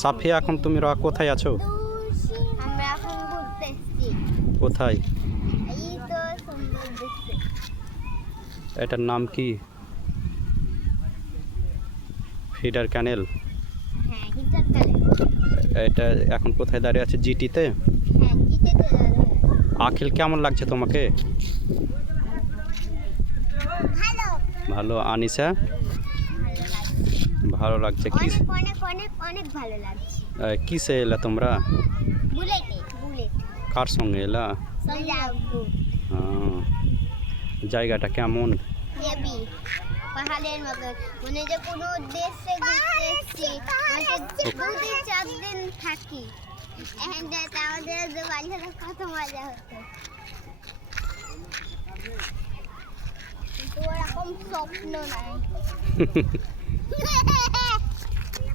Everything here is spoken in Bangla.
সাফিয়া এখন তুমি কোথায় আছো? আমরা এখন ঘুরতে এসেছি। কোথায়? এই তো সুন্দর দেখতে। এটার নাম কি? ফিডার ক্যানেল। হ্যাঁ, হিটার কালে। এটা এখন কোথায় দাঁড়িয়ে আছে? জিটিতে। হ্যাঁ, জিতে চলে আখিল, কেমন লাগছে তোমাকে? ভালো। ভালো। আনিসা? ভালো লাগছে। ভালো লাগছে। কি অনেক অনেক অনেক অনেক ভালো লাগছে। কিসে এলা তোমরা? বুলেট। কার সঙ্গে এলা? যাবো। হ্যাঁ। জায়গাটা কেমন? হেবি। পাহাড়ের মতো মনে যে কোনো দেশে ঘুরতে এসেছি। দুদিন 4 দিন থাকি। এখন যাতে আমাদের যে বাড়ি হলে কত মজা হতো। কিন্তু ওরকম স্বপ্ন নাই।